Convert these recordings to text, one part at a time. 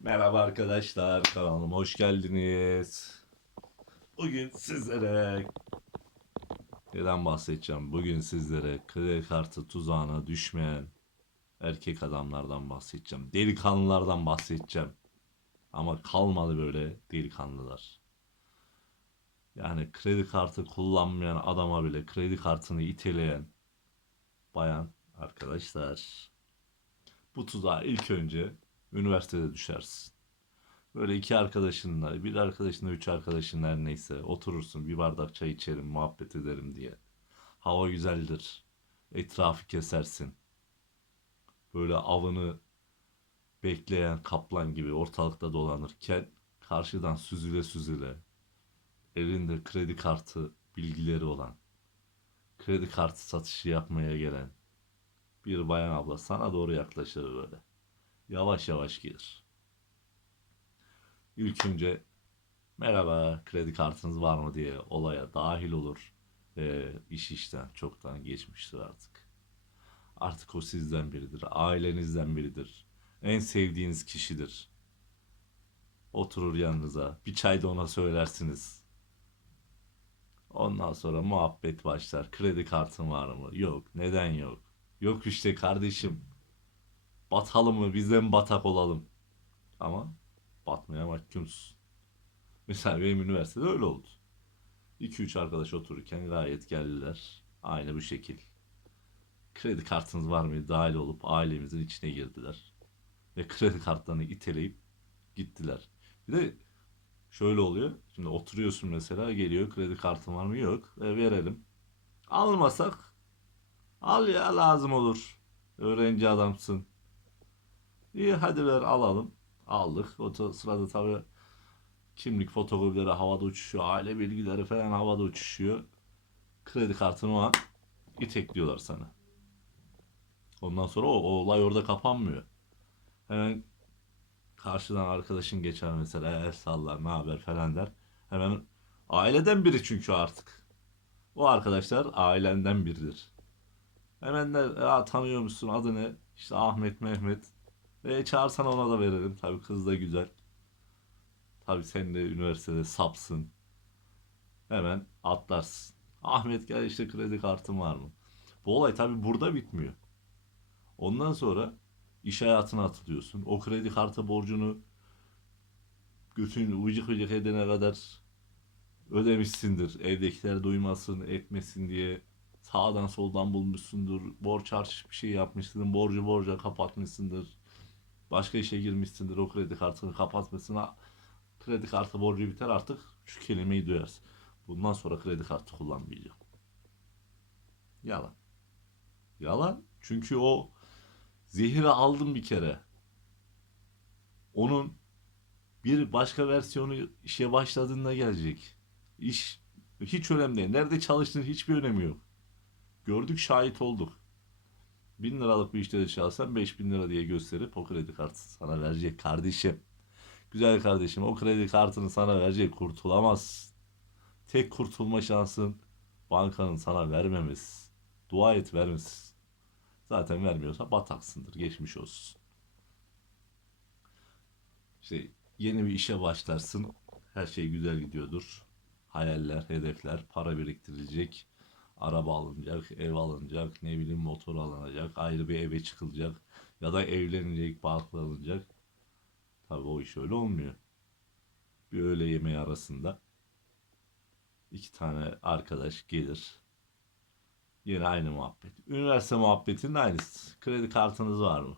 Merhaba arkadaşlar, kanalıma hoş geldiniz. Bugün sizlere neden bahsedeceğim? Bugün sizlere kredi kartı tuzağına düşmeyen erkek adamlardan bahsedeceğim. Delikanlılardan bahsedeceğim. Ama kalmadı böyle delikanlılar. Yani kredi kartı kullanmayan adama bile kredi kartını iteleyen bayan arkadaşlar. Bu tuzağa ilk önce üniversitede düşersin. Böyle iki arkadaşınla, bir arkadaşınla, üç arkadaşınla her neyse oturursun bir bardak çay içerim, muhabbet ederim diye. Hava güzeldir. Etrafı kesersin. Böyle avını bekleyen kaplan gibi ortalıkta dolanırken karşıdan süzüle süzüle elinde kredi kartı bilgileri olan kredi kartı satışı yapmaya gelen bir bayan abla sana doğru yaklaşır böyle yavaş yavaş gelir. İlk önce merhaba kredi kartınız var mı diye olaya dahil olur. Ve iş işten çoktan geçmiştir artık. Artık o sizden biridir, ailenizden biridir. En sevdiğiniz kişidir. Oturur yanınıza, bir çay da ona söylersiniz. Ondan sonra muhabbet başlar. Kredi kartın var mı? Yok. Neden yok? Yok işte kardeşim. Batalım mı? Biz de mi batak olalım? Ama batmaya mahkumsun. Mesela benim üniversitede öyle oldu. 2-3 arkadaş otururken gayet geldiler. Aynı bu şekil. Kredi kartınız var mı? Dahil olup ailemizin içine girdiler. Ve kredi kartlarını iteleyip gittiler. Bir de şöyle oluyor. Şimdi oturuyorsun mesela geliyor kredi kartın var mı? Yok. E, verelim. Almasak al ya lazım olur. Öğrenci adamsın. İyi hadi ver alalım. Aldık. O sırada tabii kimlik fotokopileri havada uçuşuyor. Aile bilgileri falan havada uçuşuyor. Kredi kartını o an itekliyorlar sana. Ondan sonra o, o olay orada kapanmıyor. Hemen karşıdan arkadaşın geçer mesela el sallar ne haber falan der. Hemen aileden biri çünkü artık. O arkadaşlar ailenden biridir. Hemen de ya tanıyor musun adı ne? İşte Ahmet Mehmet. E çağırsana ona da veririm. Tabii kız da güzel. Tabii sen de üniversitede sapsın. Hemen atlarsın. Ahmet gel işte kredi kartın var mı? Bu olay tabii burada bitmiyor. Ondan sonra iş hayatına atılıyorsun. O kredi kartı borcunu götün vıcık vıcık edene kadar ödemişsindir. Evdekiler duymasın, etmesin diye sağdan soldan bulmuşsundur. Borç harç bir şey yapmışsındır. Borcu borca kapatmışsındır. Başka işe girmişsindir. O kredi kartını kapatmışsın. Ha, Kredi kartı borcu biter artık şu kelimeyi duyarsın. Bundan sonra kredi kartı kullanmayacağım. Yalan. Yalan. Çünkü o zehri aldım bir kere. Onun bir başka versiyonu işe başladığında gelecek. İş hiç önemli değil. Nerede çalıştığın hiçbir önemi yok. Gördük şahit olduk. Bin liralık bir işte de çalışsan 5000 lira diye gösterip o kredi kartı sana verecek kardeşim. Güzel kardeşim o kredi kartını sana verecek kurtulamaz. Tek kurtulma şansın bankanın sana vermemesi. Dua et vermesin. Zaten vermiyorsa bataksındır geçmiş olsun. İşte yeni bir işe başlarsın. Her şey güzel gidiyordur. Hayaller, hedefler, para biriktirilecek. Araba alınacak, ev alınacak, ne bileyim motor alınacak, ayrı bir eve çıkılacak ya da evlenecek, bağlı alınacak. Tabii o iş öyle olmuyor. Bir öğle yemeği arasında iki tane arkadaş gelir. Yine aynı muhabbet. Üniversite muhabbetinin aynısı. Kredi kartınız var mı?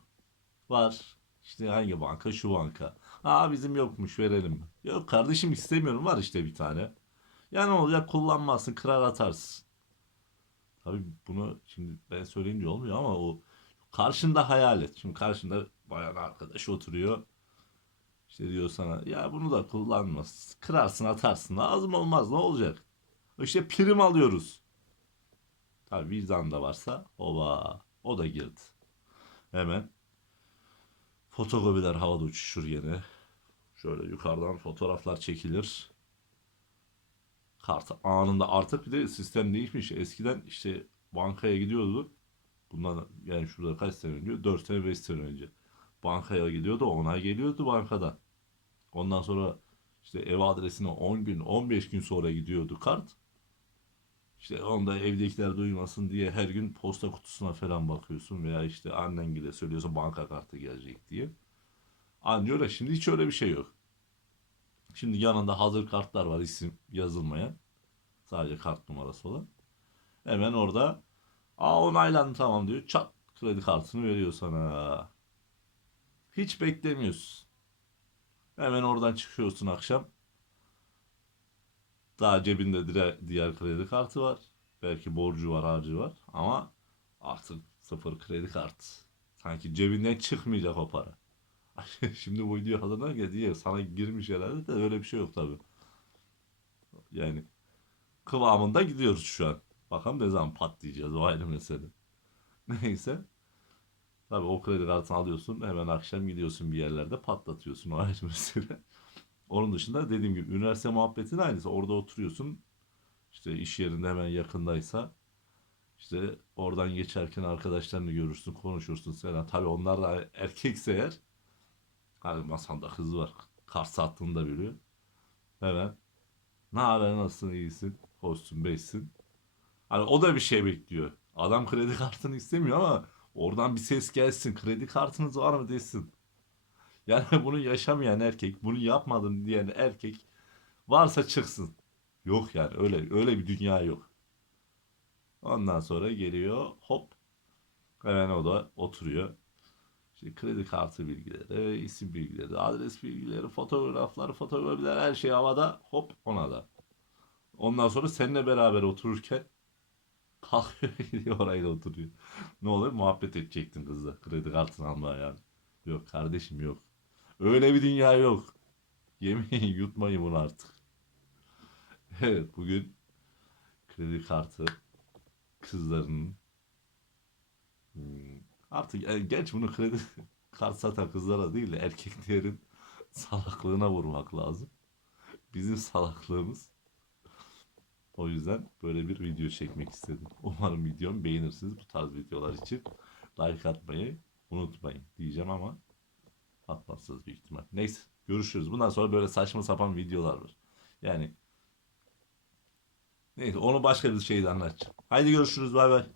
Var. İşte hangi banka? Şu banka. Aa bizim yokmuş verelim? Yok kardeşim istemiyorum var işte bir tane. Ya ne olacak kullanmazsın kırar atarsın. Tabii bunu şimdi ben söyleyince olmuyor ama o karşında hayal et. Şimdi karşında bayan arkadaş oturuyor. İşte diyor sana ya bunu da kullanmaz. Kırarsın atarsın. Lazım olmaz ne olacak? İşte prim alıyoruz. Tabii vicdan da varsa ova o da girdi. Hemen fotokopiler havada uçuşur yine. Şöyle yukarıdan fotoğraflar çekilir. Kart anında artık bir de sistem değişmiş. Eskiden işte bankaya gidiyordu. Bundan yani şurada kaç sene önce? 4 sene 5 sene önce. bankaya gidiyordu ona geliyordu bankadan. Ondan sonra işte ev adresine 10 gün 15 gün sonra gidiyordu kart. İşte onda evdekiler duymasın diye her gün posta kutusuna falan bakıyorsun veya işte annen bile söylüyorsa banka kartı gelecek diye. Anlıyor şimdi hiç öyle bir şey yok. Şimdi yanında hazır kartlar var isim yazılmayan. Sadece kart numarası olan. Hemen orada aa onaylandı tamam diyor. Çat kredi kartını veriyor sana. Hiç beklemiyorsun. Hemen oradan çıkıyorsun akşam. Daha cebinde diğer kredi kartı var. Belki borcu var, harcı var. Ama artık sıfır kredi kartı. Sanki cebinden çıkmayacak o para. Şimdi bu video hazırlanırken diye sana girmiş herhalde de öyle bir şey yok tabii. Yani kıvamında gidiyoruz şu an. Bakalım ne zaman patlayacağız o ayrı mesele. Neyse. Tabii o kredi kartını alıyorsun hemen akşam gidiyorsun bir yerlerde patlatıyorsun o ayrı mesele. Onun dışında dediğim gibi üniversite muhabbetin aynısı. Orada oturuyorsun. İşte iş yerinde hemen yakındaysa işte oradan geçerken arkadaşlarını görürsün, konuşursun falan. Tabii onlar da erkekse eğer hani masanda kız var. Kart sattığını da biliyor. Hemen ne haber nasılsın iyisin? Hoşsun beşsin. Hani o da bir şey bekliyor. Adam kredi kartını istemiyor ama oradan bir ses gelsin. Kredi kartınız var mı desin. Yani bunu yaşamayan erkek, bunu yapmadım diyen erkek varsa çıksın. Yok yani öyle öyle bir dünya yok. Ondan sonra geliyor hop hemen o da oturuyor. İşte kredi kartı bilgileri, isim bilgileri, adres bilgileri, fotoğraflar, fotoğraflar her şey havada hop ona da. Ondan sonra seninle beraber otururken kalkıyor gidiyor oraya da oturuyor. Ne olur muhabbet edecektin kızla kredi kartını almaya yani. Yok kardeşim yok. Öyle bir dünya yok. Yemeyin yutmayın bunu artık. Evet bugün kredi kartı kızlarının hmm, artık yani genç bunu kredi kart satan kızlara değil de erkeklerin salaklığına vurmak lazım. Bizim salaklığımız. O yüzden böyle bir video çekmek istedim. Umarım videomu beğenirsiniz bu tarz videolar için. Like atmayı unutmayın diyeceğim ama atmazsınız büyük ihtimal. Neyse görüşürüz. Bundan sonra böyle saçma sapan videolar var. Yani neyse onu başka bir şeyde anlatacağım. Haydi görüşürüz bay bay.